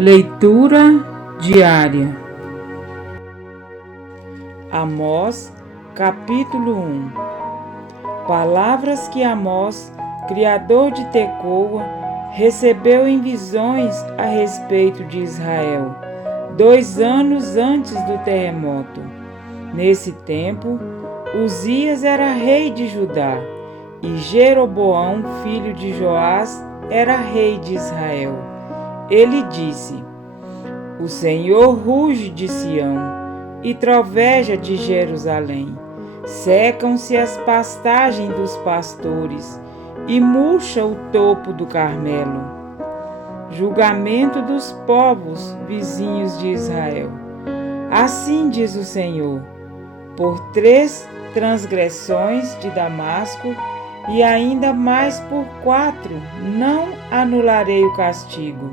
Leitura diária. Amós, capítulo 1. Palavras que Amós, criador de Tecoa, recebeu em visões a respeito de Israel, 2 anos antes do terremoto. Nesse tempo, Uzias era rei de Judá, e Jeroboão, filho de Joás, era rei de Israel. Ele disse: O Senhor ruge de Sião e troveja de Jerusalém. Secam-se as pastagens dos pastores e murcha o topo do Carmelo. Julgamento dos povos vizinhos de Israel. Assim diz o Senhor: por 3 transgressões de Damasco, e ainda mais por 4, não anularei o castigo.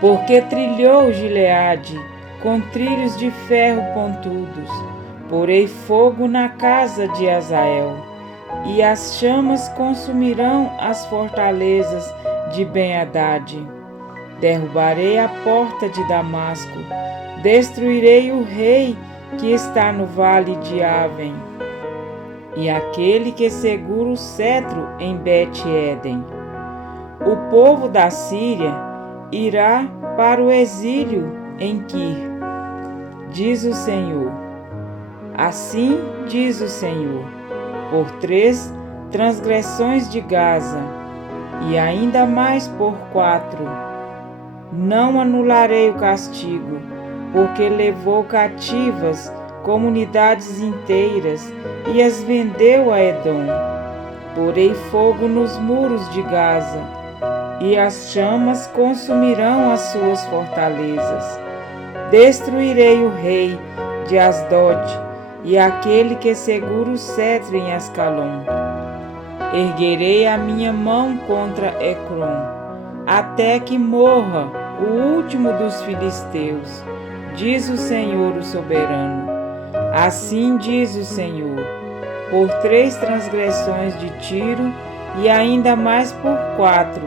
Porque trilhou Gileade com trilhos de ferro pontudos, porei fogo na casa de Azael, e as chamas consumirão as fortalezas de Ben-Hadad. Derrubarei a porta de Damasco, destruirei o rei que está no vale de Aven, e aquele que segura o cetro em Bet-Eden. O povo da Síria irá para o exílio em Kir, diz o Senhor. Assim diz o Senhor: por 3 transgressões de Gaza, e ainda mais por 4, não anularei o castigo, porque levou cativas comunidades inteiras e as vendeu a Edom. Porei fogo nos muros de Gaza, e as chamas consumirão as suas fortalezas. Destruirei o rei de Asdod e aquele que segura o cetro em Ascalon. Erguerei a minha mão contra Ecrom, até que morra o último dos filisteus, diz o Senhor o soberano. Assim diz o Senhor: por 3 transgressões de Tiro, e ainda mais por 4,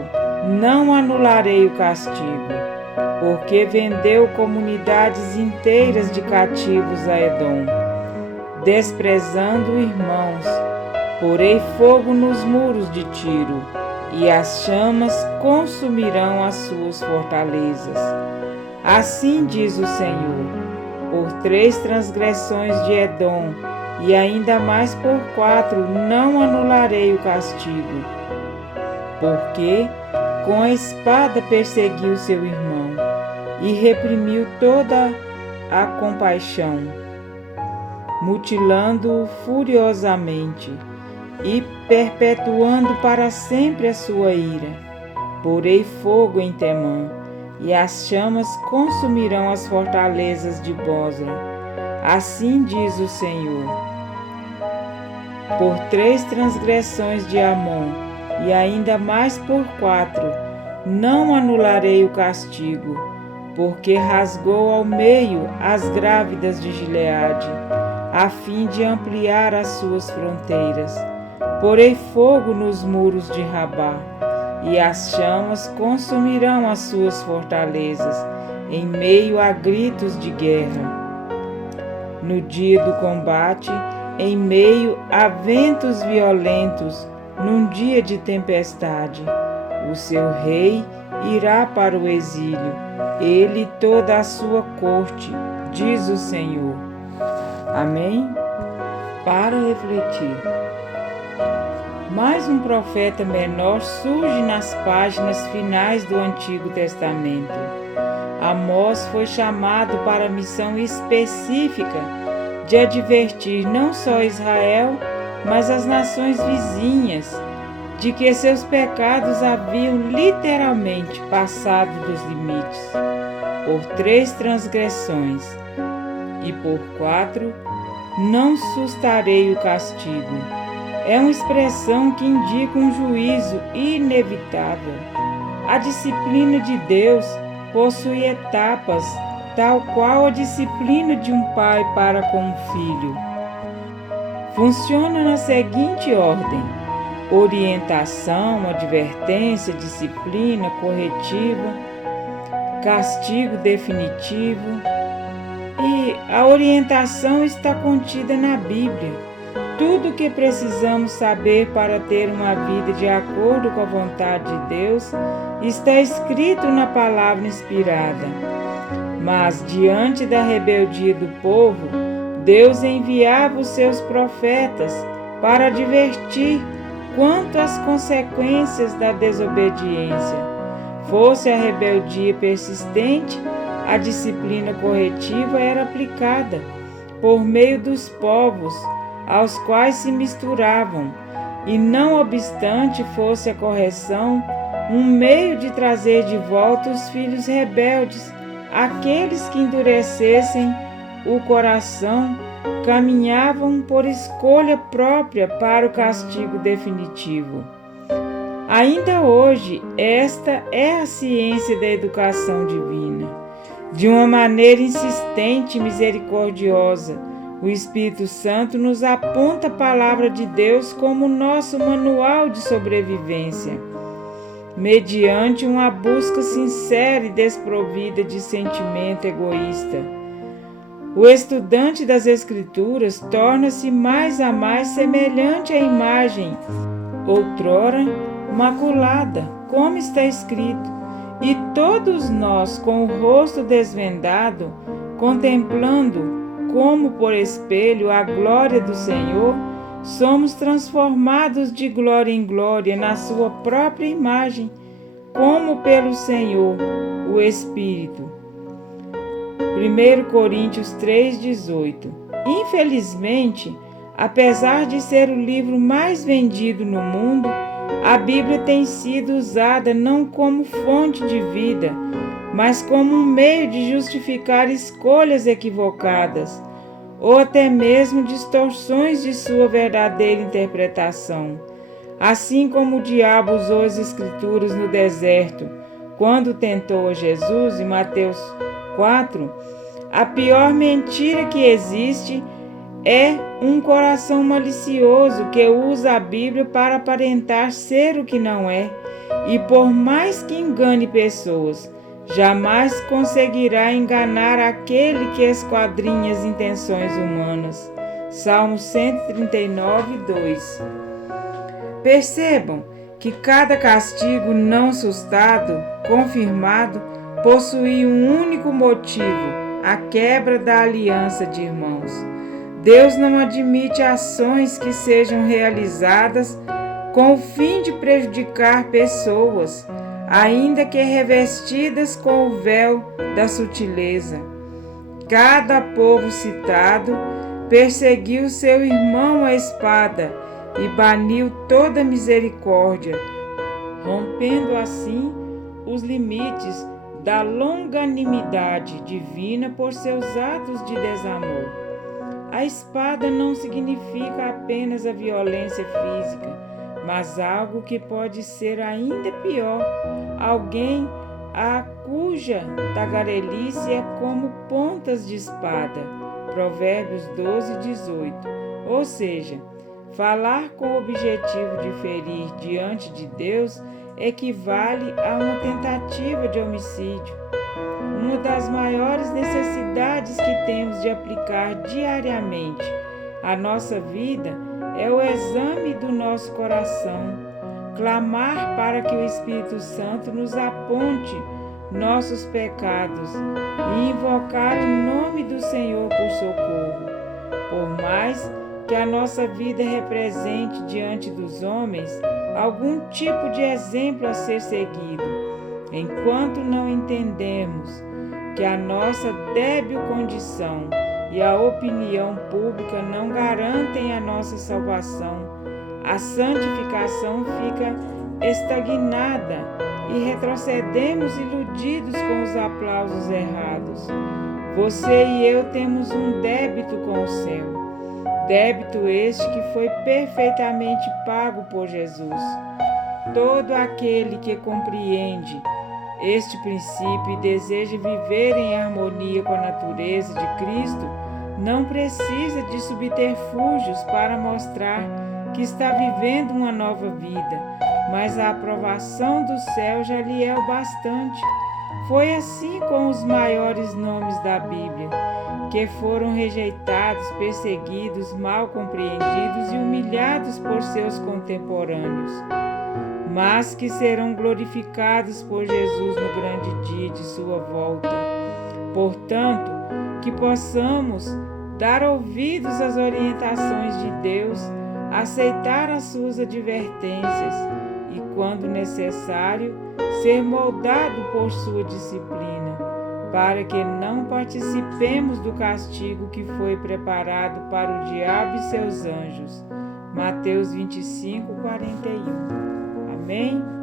não anularei o castigo, porque vendeu comunidades inteiras de cativos a Edom, desprezando irmãos. Porei fogo nos muros de Tiro, e as chamas consumirão as suas fortalezas. Assim diz o Senhor: por 3 transgressões de Edom, e ainda mais por 4, não anularei o castigo, porque com a espada perseguiu seu irmão, e reprimiu toda a compaixão, mutilando-o furiosamente, e perpetuando para sempre a sua ira. Porei fogo em Temã, e as chamas consumirão as fortalezas de Bosra. Assim diz o Senhor: por 3 transgressões de Amon, e ainda mais por 4, não anularei o castigo, porque rasgou ao meio as grávidas de Gileade, a fim de ampliar as suas fronteiras. Porei fogo nos muros de Rabá, e as chamas consumirão as suas fortalezas, em meio a gritos de guerra. No dia do combate, em meio a ventos violentos, num dia de tempestade, o seu rei irá para o exílio, ele e toda a sua corte, diz o Senhor. Amém? Para refletir. Mais um profeta menor surge nas páginas finais do Antigo Testamento. Amós foi chamado para a missão específica de advertir não só Israel, mas as nações vizinhas, de que seus pecados haviam literalmente passado dos limites, por 3 transgressões, e por 4, não sustarei o castigo. É uma expressão que indica um juízo inevitável. A disciplina de Deus possui etapas, tal qual a disciplina de um pai para com um filho. Funciona na seguinte ordem: orientação, advertência, disciplina, corretiva. castigo definitivo. E a orientação está contida na Bíblia. Tudo o que precisamos saber para ter uma vida de acordo com a vontade de Deus está escrito na palavra inspirada. Mas, diante da rebeldia do povo, Deus enviava os seus profetas para advertir quanto às consequências da desobediência. Fosse a rebeldia persistente, a disciplina corretiva era aplicada por meio dos povos aos quais se misturavam, e não obstante fosse a correção um meio de trazer de volta os filhos rebeldes, aqueles que endurecessem o coração, caminhavam por escolha própria para o castigo definitivo. Ainda hoje, esta é a ciência da educação divina. De uma maneira insistente e misericordiosa, o Espírito Santo nos aponta a palavra de Deus como nosso manual de sobrevivência, mediante uma busca sincera e desprovida de sentimento egoísta. O estudante das Escrituras torna-se mais a mais semelhante à imagem outrora maculada, como está escrito: e todos nós, com o rosto desvendado, contemplando como por espelho a glória do Senhor, somos transformados de glória em glória na sua própria imagem, como pelo Senhor, o Espírito. 1 Coríntios 3,18. Infelizmente, apesar de ser o livro mais vendido no mundo, a Bíblia tem sido usada não como fonte de vida, mas como um meio de justificar escolhas equivocadas, ou até mesmo distorções de sua verdadeira interpretação. Assim como o diabo usou as Escrituras no deserto, quando tentou a Jesus, em Mateus 4, a pior mentira que existe é um coração malicioso que usa a Bíblia para aparentar ser o que não é, e por mais que engane pessoas, jamais conseguirá enganar aquele que esquadrinha as intenções humanas. Salmo 139, 2. Percebam que cada castigo não sustado, confirmado, possui um único motivo: a quebra da aliança de irmãos. Deus não admite ações que sejam realizadas com o fim de prejudicar pessoas, ainda que revestidas com o véu da sutileza. Cada povo citado perseguiu seu irmão à espada e baniu toda misericórdia, rompendo assim os limites da longanimidade divina por seus atos de desamor. A espada não significa apenas a violência física, mas algo que pode ser ainda pior, alguém a cuja tagarelice é como pontas de espada. Provérbios 12, 18. Ou seja, falar com o objetivo de ferir diante de Deus equivale a uma tentativa de homicídio. Uma das maiores necessidades que temos de aplicar diariamente à nossa vida é o exame do nosso coração, clamar para que o Espírito Santo nos aponte nossos pecados e invocar o nome do Senhor por socorro. Por mais que a nossa vida represente diante dos homens algum tipo de exemplo a ser seguido, enquanto não entendemos que a nossa débil condição e a opinião pública não garantem a nossa salvação, a santificação fica estagnada e retrocedemos iludidos com os aplausos errados. Você e eu temos um débito com o céu, débito este que foi perfeitamente pago por Jesus. Todo aquele que compreende este princípio e deseja viver em harmonia com a natureza de Cristo, não precisa de subterfúgios para mostrar que está vivendo uma nova vida, mas a aprovação do céu já lhe é o bastante. Foi assim com os maiores nomes da Bíblia, que foram rejeitados, perseguidos, mal compreendidos e humilhados por seus contemporâneos, mas que serão glorificados por Jesus no grande dia de sua volta. Portanto, que possamos dar ouvidos às orientações de Deus, aceitar as suas advertências e, quando necessário, ser moldado por sua disciplina, para que não participemos do castigo que foi preparado para o diabo e seus anjos. Mateus 25, 41. Amém?